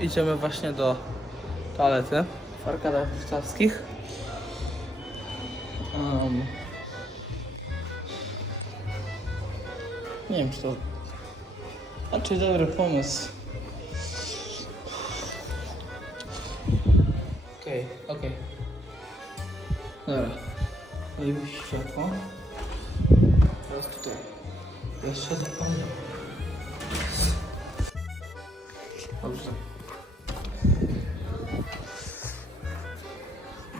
Idziemy właśnie do toalety w arkadach wrocławskich. Um, nie wiem, czy to... A czy dobry pomysł? Okej, okej. Dobra. No i światło. Teraz tutaj. Jeszcze zapomniałem. Dobrze.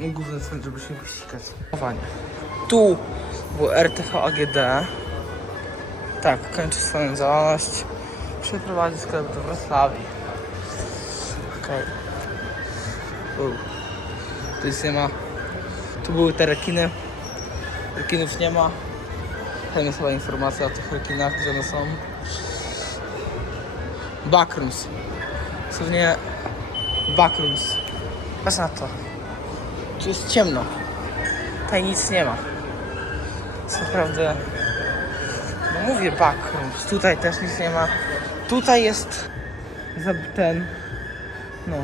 Główny cel, żeby się. Chowanie. Tu było RTV AGD. Tak, kończy swoją działalność. Przeprowadzi sklep do Wrocławii. Okej. Okay. Tu nic nie ma. Tu były te rekiny. Rekinów nie ma. Tam jest chyba informacja o tych rekinach, gdzie one są. Backrooms. Słownie backrooms. Patrz na to. Tu jest ciemno. Tutaj nic nie ma. Co naprawdę... No mówię backrooms. Tutaj też nic nie ma. Tutaj jest ten... No.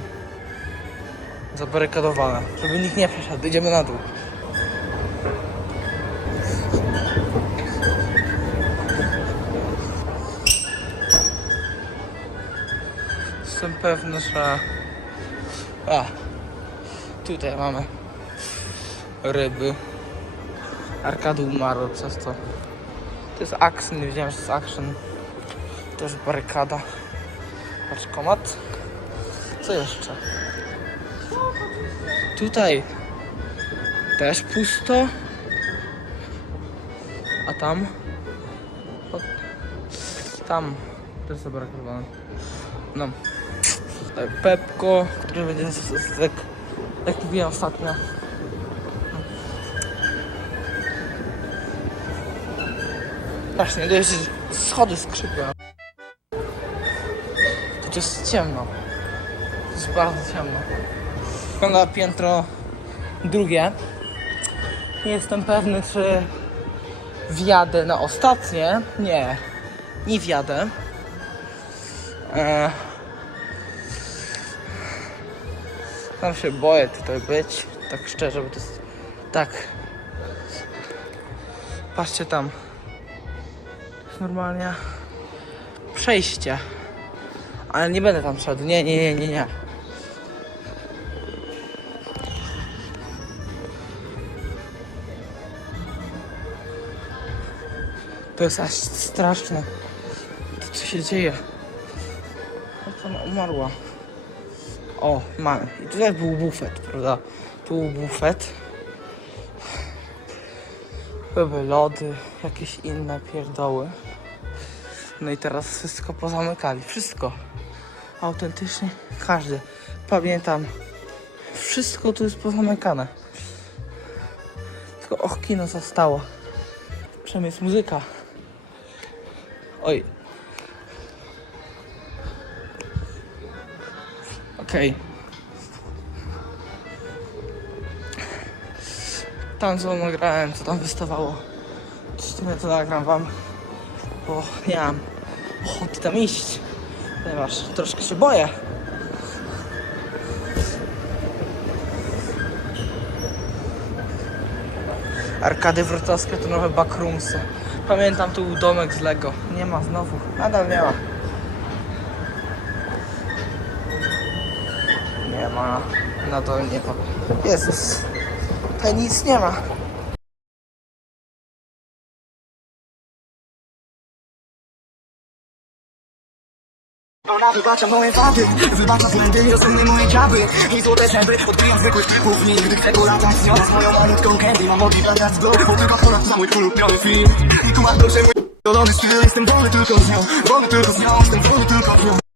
Zabarykadowane. Żeby nikt nie przeszedł. Idziemy na dół. Jestem pewny, że... A, tutaj mamy ryby. Arkady umarły przez to. To jest action, nie wiedziałem, że to jest action. Też barykada. Co jeszcze? Tutaj też pusto. A tam? O, tam też zabrakowane. No. Pepko, który będzie jak, jak mówiłem ostatnio. Właśnie, dość, że schody skrzypią. Tu jest ciemno. To jest bardzo ciemno. Wygląda piętro drugie. Nie jestem pewny, czy wjadę na ostatnie. Nie, nie wjadę. Eee, tam się boję tutaj być, tak szczerze, bo to jest tak. Patrzcie tam. Normalnie przejście. Ale nie będę tam szedł. Nie, nie, nie, nie, nie. To jest aż straszne. To co się dzieje? Ona umarła? O, mamy. I tutaj był bufet, prawda? Tu był bufet. Były lody, jakieś inne pierdoły. No i teraz wszystko pozamykali. Wszystko. Autentycznie każdy. Pamiętam. Wszystko tu jest pozamykane. Tylko och, kino zostało. Jest muzyka. Oj. Okej. Tam co nagrałem, co tam wystawało. Czy to nagram wam, bo nie mam ochoty tam iść, ponieważ troszkę się boję. Arkady wrocławskie to nowe backroomsy. Pamiętam tu był domek z Lego. Nie ma znowu. Nadal nie ma. Nie ma. Nadal nie ma. Jezus. Tutaj nic nie ma. Ona wybacza moje wady. Wybacza błędy, rozumie moje dziady. I złote zęby odbijam zwykłych typów Nigdy chcę latam z nią Z moją malutką candy Mam możliwe gwiazd go Bo tylko ponad za mój ulubiony film. I kumam dobrze mój dolony styl Jestem wolny tylko z nią. Wolny tylko z nią Jestem wolny tylko z nią